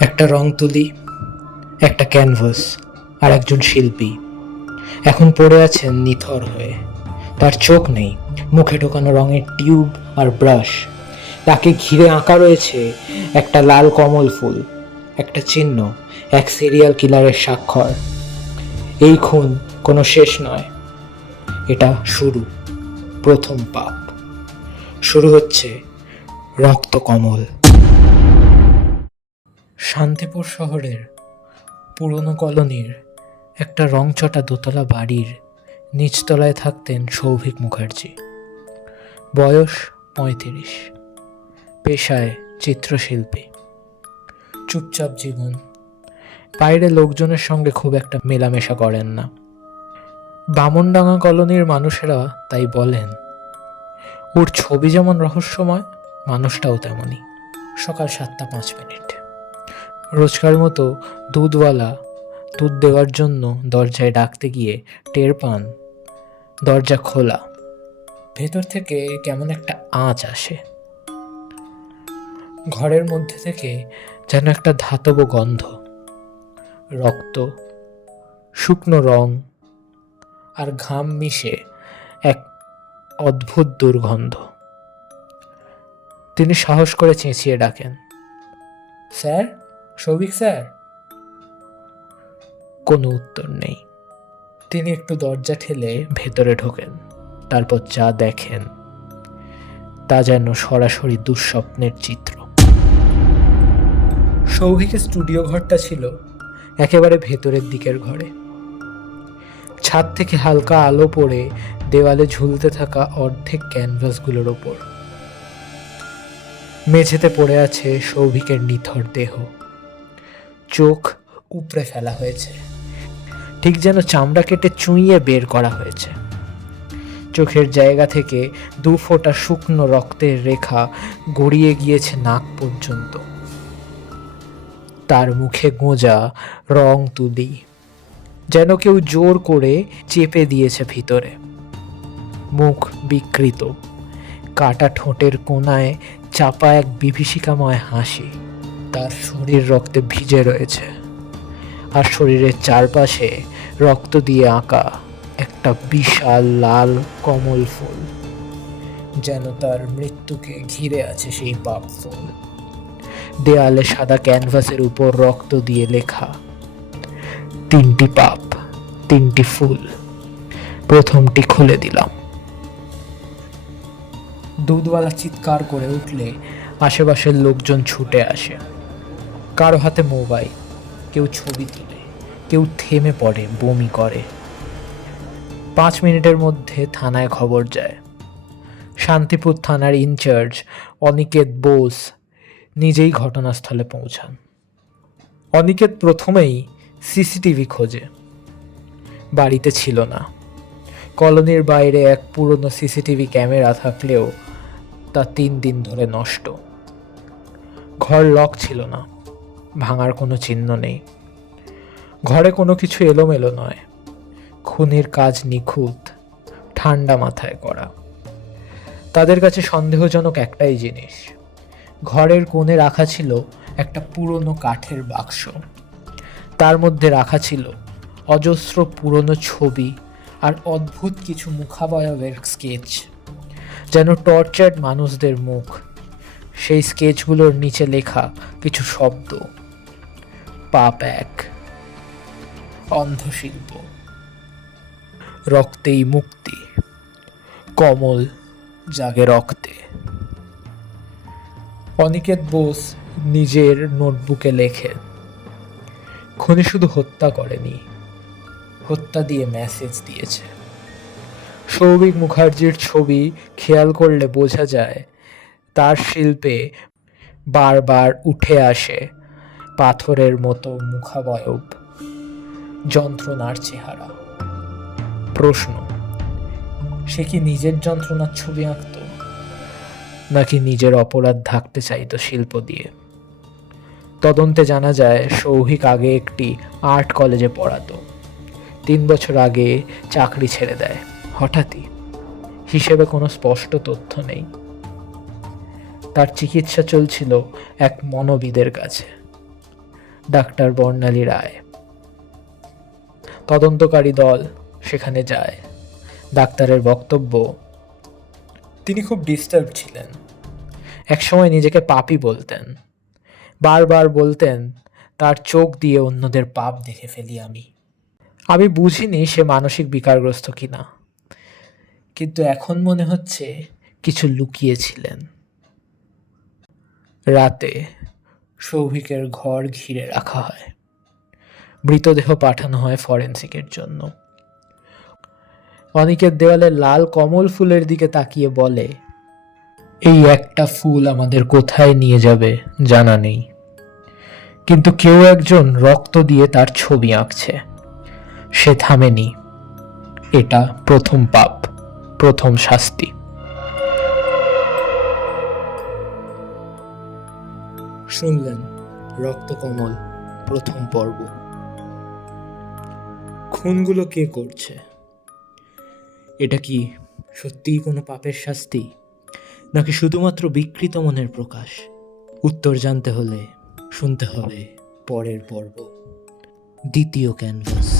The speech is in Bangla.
একটা রং তুলি, একটা ক্যানভাস আর একজন শিল্পী। এখন পড়ে আছেন নিথর হয়ে। তার চোখ নেই, মুখে ঢোকানো রঙের টিউব আর ব্রাশ। তাকে ঘিরে আঁকা রয়েছে একটা লাল কমল ফুল, একটা চিহ্ন, এক সিরিয়াল কিলারের স্বাক্ষর। এই খুন কোনো শেষ নয়, এটা শুরু, প্রথম পাপ। শুরু হচ্ছে রক্ত কমল। শান্তিপুর শহরের পুরনো কলোনির একটা রংচটা দোতলা বাড়ির নিচতলায় থাকতেন সৌভিক মুখার্জি। বয়স পঁয়ত্রিশ, পেশায় চিত্রশিল্পী। চুপচাপ জীবন। বাইরে লোকজনের সঙ্গে খুব একটা মেলামেশা করেন না। বামনডাঙ্গা কলোনির মানুষেরা তাই বলেন, ওর ছবি যেমন রহস্যময়, মানুষটাও তেমনই। সকাল সাতটা পাঁচ মিনিট। রোজকার মতো দুধওয়ালা দুধ দেওয়ার জন্য দরজায় ডাকতে গিয়ে টের পান। দরজা খোলা। ভেতর থেকে কেমন একটা আঁচ আসে। ঘরের মধ্যে থেকে যেন একটা ধাতব গন্ধ। রক্ত, শুকনো রং আর ঘাম মিশে এক অদ্ভুত দুর্গন্ধ। তিনি সাহস করে চেঁচিয়ে ডাকেন, স্যার? সৌভিক স্যার? কোনো উত্তর নেই। তিনি একটু দরজা ঠেলে ভেতরে ঢোকেন তারপর যা দেখেন তা যেন সরাসরি দুঃস্বপ্নের চিত্র। সৌভিকের স্টুডিও ঘরটা ছিল একেবারে ভেতরের দিকের ঘরে। ছাদ থেকে হালকা আলো পড়ে দেওয়ালে ঝুলতে থাকা অর্ধেক ক্যানভাসগুলোর ওপর। মেঝেতে পড়ে আছে সৌভিকের নিথর দেহ। চোখ উপড়ে ফেলা হয়েছে। ঠিক যেন চামড়া কেটে চুঁইয়ে বের করা হয়েছে। চোখের জায়গা থেকে দু ফোঁটা শুকনো রক্তের রেখা গড়িয়ে গিয়েছে নাক পর্যন্ত। তার মুখে গোঁজা রং তুলি, যেন কেউ জোর করে চেপে দিয়েছে ভিতরে। মুখ বিকৃত, কাটা ঠোঁটের কোনায় চাপা এক বিভীষিকাময় হাসি। তার শরীর রক্তে ভিজে রয়েছে। আর শরীরের চারপাশে রক্ত দিয়ে আঁকা একটা বিশাল লাল কমল ফুল, যেন তার মৃত্যুকে ঘিরে আছে সেই পাপ ফুল। দেয়ালে সাদা ক্যানভাসের উপর রক্ত দিয়ে লেখা, তিনটি পাপ, তিনটি ফুল, প্রথমটি খুলে দিলাম। দুধওয়ালা চিৎকার করে উঠলে আশেপাশের লোকজন ছুটে আসে। কারও হাতে মোবাইল, কেউ ছবি তোলে, কেউ থেমে পড়ে, বমি করে। পাঁচ মিনিটের মধ্যে থানায় খবর যায়। শান্তিপুর থানার ইনচার্জ অনিকেত বোস নিজেই ঘটনাস্থলে পৌঁছান। অনিকেত প্রথমেই সিসিটিভি খোঁজে। বাড়িতে ছিল না। কলোনির বাইরে এক পুরনো সিসিটিভি ক্যামেরা থাকলেও তা তিন দিন ধরে নষ্ট। ঘর লক ছিল না। ভাঙার কোনো চিহ্ন নেই। ঘরে কোনো কিছু এলোমেলো নয়। খুনের কাজ নিখুঁত ঠান্ডা মাথায় করা। তাদের কাছে সন্দেহজনক একটাই জিনিস। ঘরের কোণে রাখা ছিল একটা পুরনো কাঠের বাক্স। তার মধ্যে রাখা ছিল অজস্র পুরনো ছবি আর অদ্ভুত কিছু মুখাবয়বের স্কেচ, যেন টর্চার্ড মানুষদের মুখ সেই স্কেচগুলোর নিচে লেখা কিছু শব্দ। পাপ এক। অন্ধশিল্প। রক্তেই মুক্তি। কমল জাগে রক্তে। অনিকেত বোস নিজের নোটবুকে লেখে খুনি শুধু হত্যা করেনি, হত্যা দিয়ে মেসেজ দিয়েছে। সৌভিক মুখার্জির ছবি খেয়াল করলে বোঝা যায় তার শিল্পে বারবার উঠে আসে পাথরের মতো মুখাবয়ব, যন্ত্রণার চেহারা। প্রশ্ন, সে কি নিজের যন্ত্রণার ছবি আঁকত, নাকি নিজের অপরাধ ঢাকতে চাইতো শিল্প দিয়ে? তদন্তে জানা যায়, সৌভিক আগে একটি আর্ট কলেজে পড়াতো। তিন বছর আগে চাকরি ছেড়ে দেয়। হঠাৎই হিসেবে কোনো স্পষ্ট তথ্য নেই। তার চিকিৎসা চলছিল এক মনোবিদের কাছে। ডাক্তার বর্ণালী রায়। তদন্তকারী দল সেখানে যায়। ডাক্তারের বক্তব্য, তিনি খুব ডিস্টার্ব ছিলেন। একসময় নিজেকে পাপী বলতেন। বারবার বলতেন, তার চোখ দিয়ে অন্যদের পাপ দেখে ফেলি আমি। আমি বুঝিনি সে মানসিক বিকারগ্রস্ত কিনা। কিন্তু এখন মনে হচ্ছে কিছু লুকিয়েছিলেন রাতে সৌভিকের ঘর ঘিরে রাখা হয়। মৃতদেহ পাঠানো হয় ফরেন্সিকের জন্য। অনিকের দেওয়ালে লাল কমল ফুলের দিকে তাকিয়ে বলে, এই একটা ফুল আমাদের কোথায় নিয়ে যাবে জানা নেই। কিন্তু কেউ একজন রক্ত দিয়ে তার ছবি আঁকছে। সে থামেনি। এটা প্রথম পাপ, প্রথম শাস্তি। শুনলেন রক্তকমল প্রথম পর্ব। খুনগুলো কে করছে? এটা কি সত্যিই কোনো পাপের শাস্তি? নাকি শুধুমাত্র বিকৃত মনের প্রকাশ? উত্তর জানতে হলে শুনতে হবে পরের পর্ব। দ্বিতীয় ক্যানভাস।